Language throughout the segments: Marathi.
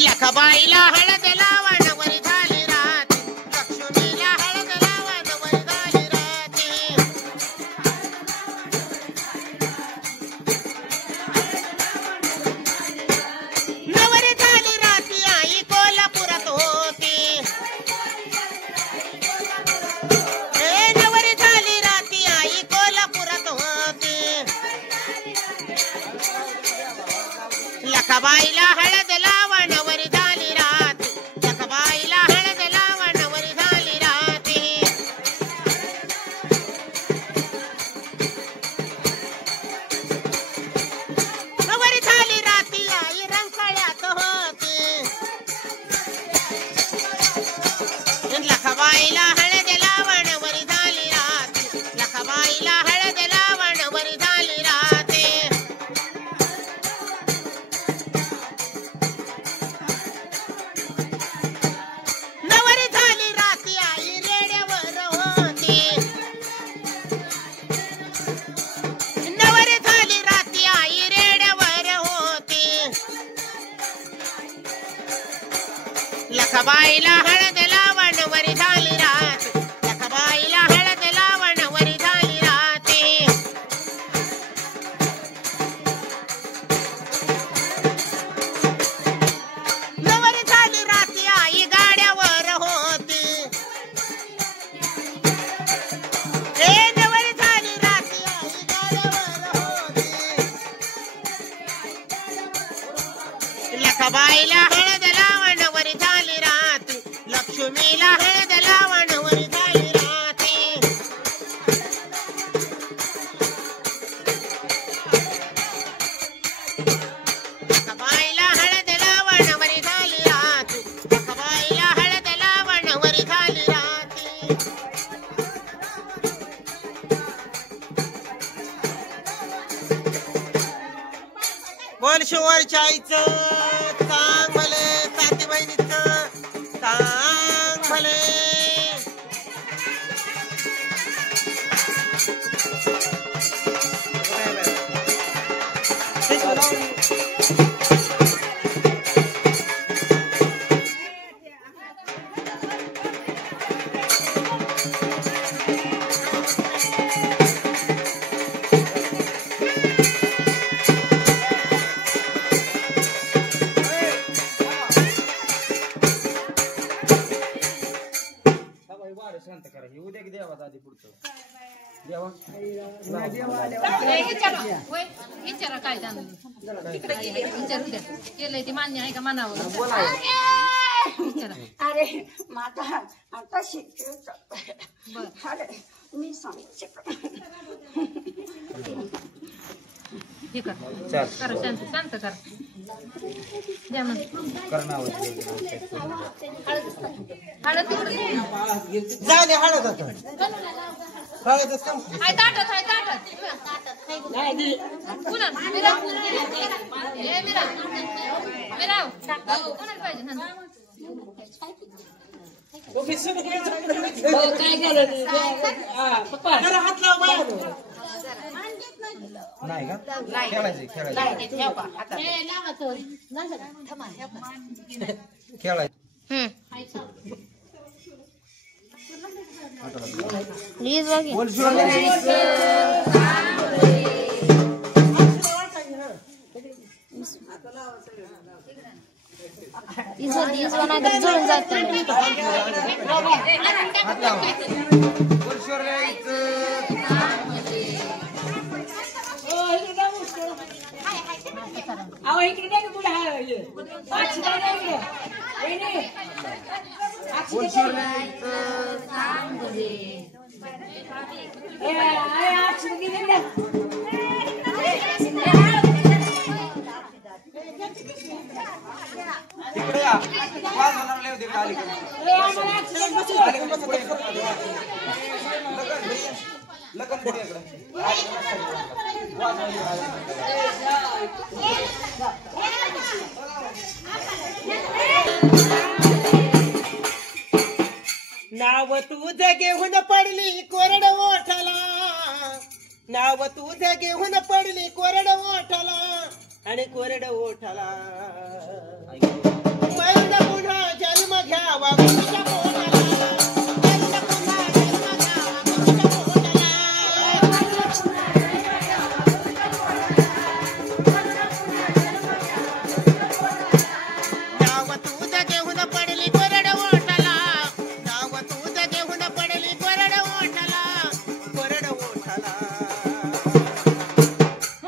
लखबाईला हळद लावण वरी झाली राती, लक्ष्मीला हळद लावण वरी झाली राती. नवरी झाली राती आई कोल्हापुरात होती. नवरी झाली राती आई कोल्हापुरात होती. लखबाईला हळद लावण वरी झाली राती, लखबाईला हळद लावण वरी झाली राती. वरी झाली राती आई रंकाळ्यात होती. लखबाईला हळद लावण वरी झाली राती, लखबाईला हळद लावण वरी झाली राती. नवरी झाली राती आई रेड्यावर होती. नवरी झाली राती आई रेड्यावर होती. लखबाईला हळद लावण वरी झाली राती, लखबाईला हळद लावण वरी झाली राती. नवरी झाली राती आई गाड्यावर होती. नवरी झाली राती आई गाड्यावर होती. लखबाईला हळद लावण वरी झाली राती, लक्ष्मीला हळद लावण वरी झाली राती. लखबाईला हळद लावण वरी झाली राती, लखबाईला हळद लावण वरी झाली राती. कोळशीवरच्या आईचं सांग भले, ताती बहिणीचं सांग भले. शांत करा हे उद्या देवा आधी पुढचं देवा विचारा काय केलंय ते मान्य आहे का मनावर विचारा. अरे माझा आता शिकतो. अरे मी सांगू शकतो. हे कर करा शांत शांत करा द्या मग करणार हळद तिकडे झाले हळद आता हळदच काम. हाय ताटत हाय ताटत पुन्हा मिरा ए मिरा मिरा कोणाला पाहिजे ना हात लाव बाहेर. नाही का खेळायचं खेळायचं प्लीज बघ जुळून जात तिकडे या वाज होणार नाही होते खाली लगन पुढे इकडे नाव तुझं घेऊन पडली कोरड ओठाला, नाव तुझं घेऊन पडली कोरड ओठाला आणि कोरड ओठाला मरण पुन्हा जन्म घ्यावा गुरुच्या पोटाला, मरण पुन्हा जन्म घ्यावा गुरुच्या पोटाला. नाव तुझं घेऊन पडली कोरड ओठाला, नाव तुझं घेऊन पडली कोरड ओठाला, कोरड ओठाला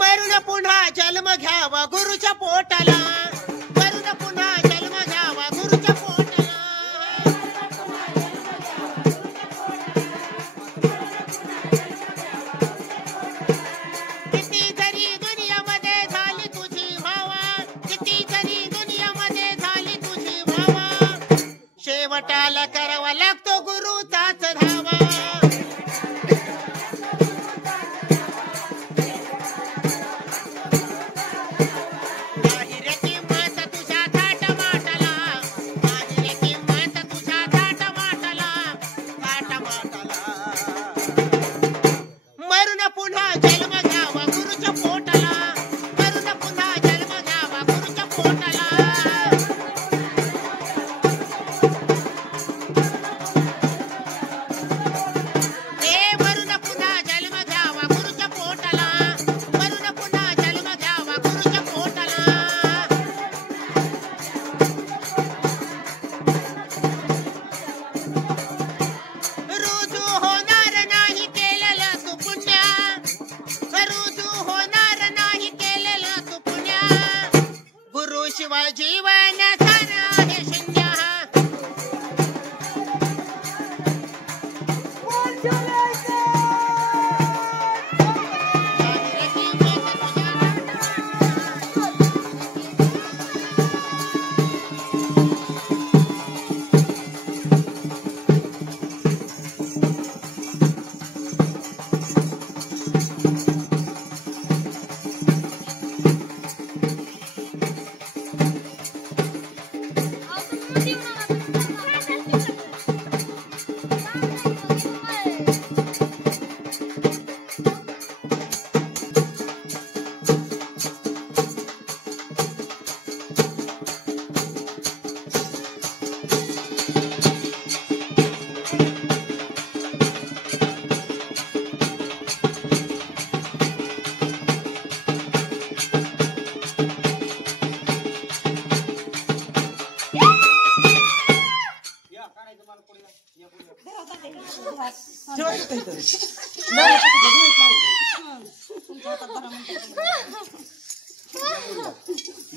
मरून पुन्हा जन्म घ्यावा गुरुच्या पोटाला, मरून पुन्हा जन्म घ्यावा गुरुच्या पोटाला.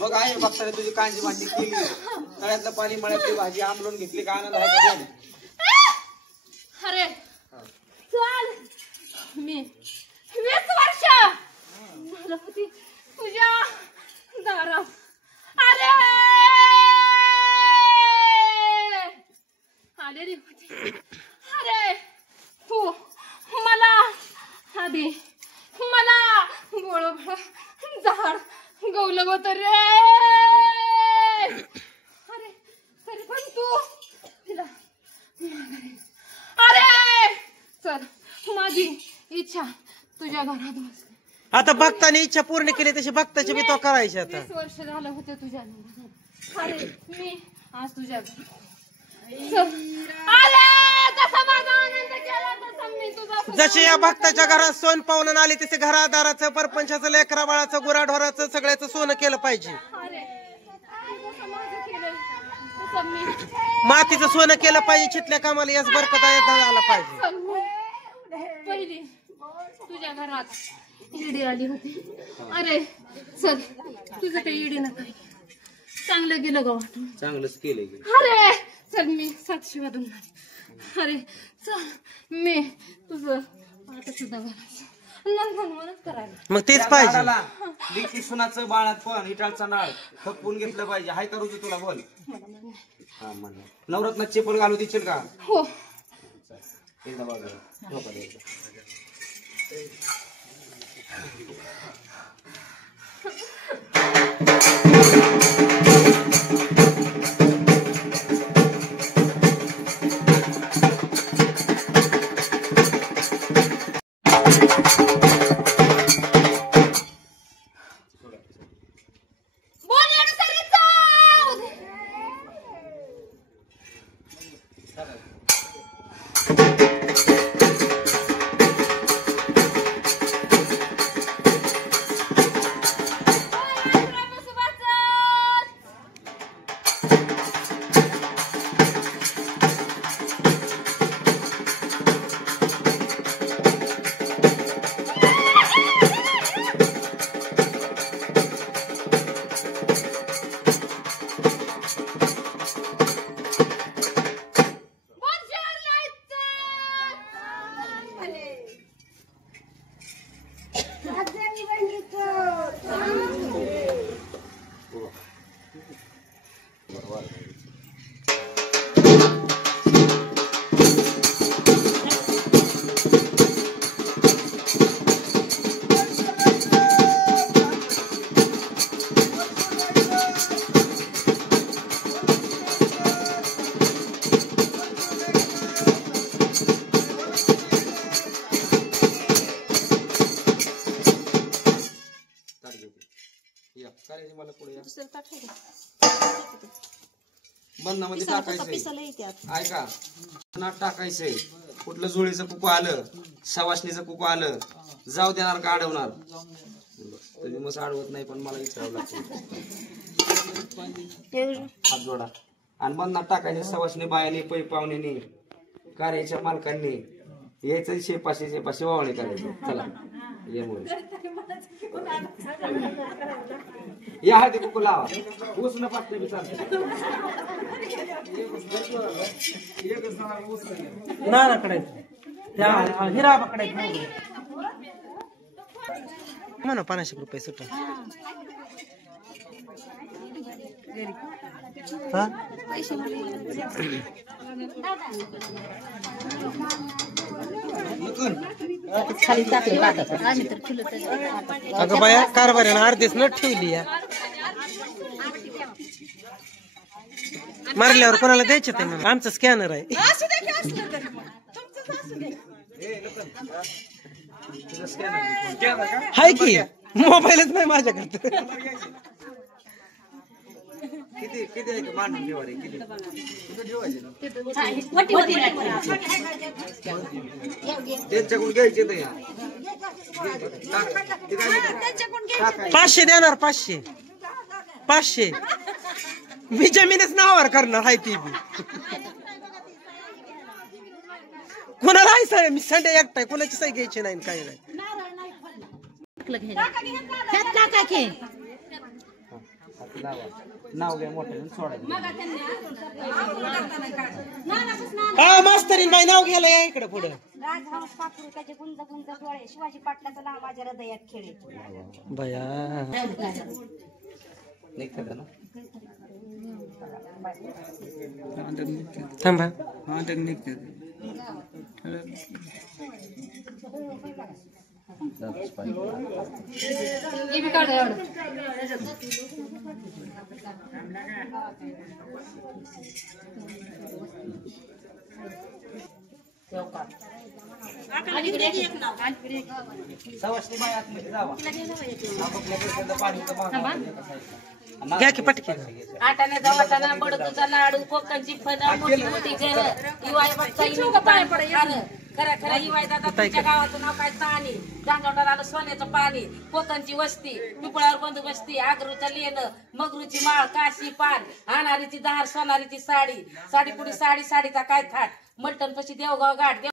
बघ आहे बघताना तुझी कांजी भांडी केली, तळ्यातलं पाणी मळ्यातली भाजी आंबलून घेतली का आनंद आहे का बोल? अरे चल मी 20 वर्ष झालं होती तुझ्या दारात. अरे आलेली होती. अरे तू मला आधी मला गोळबळ झाड गवलं होत रे. अरे तरी पण तू तिला अरे चल माझी इच्छा तुझ्या घरात बसली. आता भक्ताने इच्छा पूर्ण केली तशी भक्ताची बी तो करायची आता. 20 वर्ष झालं होते तुझ्या घरात. अरे मी आज तुझ्या घरात. अरे तसा माझा आनंद केला तसा मी तुझा. जशी या भक्ताच्या घरात सोन पाहुणं आली तसे घरादाराचं परपंचाचं लेकरा बाळाचं गुराढोराचं सगळ्याचं सोनं केलं पाहिजे. अरे तसं माझं केलं तसं मी मातीचं सोनं केलं पाहिजे. चितल्या कामाला याच बरकत झाला पाहिजे. चल, पहिली तुझ्या घरात ईडी आली होती. अरे चल तुझं काही ईडी नका. चांगलं गेलं ग वाटून. चांगलंच केलंय. अरे चल मी 700 वाजून झाले. अरे चल मी तुझं आता सुद्धा घराचं लहान करायला. मग तेच पाहिजे. लिखी सुनाचं बाळात पण इटाळचा नाळ खपवून घेतलं पाहिजे. हाय का रुजू तुला बोल? हा म्हण. नवरत्नात चेपल घालू देशील का? हो एकदा बघा झोपा द्यायचं. बोल येणं जाऊ दे. बंदामध्ये टाकायचंय. ऐका नाट टाकायचंय. कुठलं जुळीचं कुकू आलं सवासणीचं कुकू आलं जाऊ देणार का अडवणार? तुम्ही मग अडवत नाही पण मला विचारावं लागतं. हात जोडा आणि बंदात टाकायचे. सवासणी बायाने पै पाहुण्याने कार्याच्या मालकांनी यायचं. शेपाशे वावणे करायचं. चला यामुळे या हळदी कुकू लावा. उसणं पाटलं बी चालतं. ना कडायचं त्या हिरा पकडायचं म्हणा. 500 रुपये सुट. अगं बाया कारभाऱ्यानं अर्धीच नट ठेवली या. मारल्यावर कोणाला द्यायचे ते म्हणून आमचं स्कॅनर आहे. हाय की मोबाईलच नाही माझ्याकडे. किती किती आहे मांडून ठेवा रे. किती त्यांच्याकडून घ्यायचे तर या 500 देणार. 500 मी जमीनच नावावर करणार आहे ती बी. कोणाला आहे साहेब मी संडे एकटाय कोणाची सही घ्यायची नाही काही नाही. नाव घ्या मोठं सोडायचं. हा मास्तरीन बाई नाव घ्यायला या इकडे पुढे. राजहंस पाखरू त्याचे गुंज गुंज डोळे शिवाजी पाटलाचं नाव माझ्या हृदयात खेळे. बया निघतं ना थांबा. हे बी काढ एवढं. सवाष्णी बाई आतमध्ये जावा. आपापल्या पैशाचं पाणीचं मागं. घ्या की पटकी. आटाने दवाखाना बडकूचा लाडू कोकणची फणं मोठी मोठी घर हिवाय खरं खरं हिवाय दादा तुमच्या गावाचं नाव काय ताणी जांगवणार आलं सोन्याचं पाणी कोकणची वस्ती पिपळावर बंदोबस्ती आगरूचं लेणं मगरूची माळ काशी पान अनारीची दार सोनारीची साडी साडी पुढे साडी साडीचा काय थाट मलटण पशी देवगाव घाट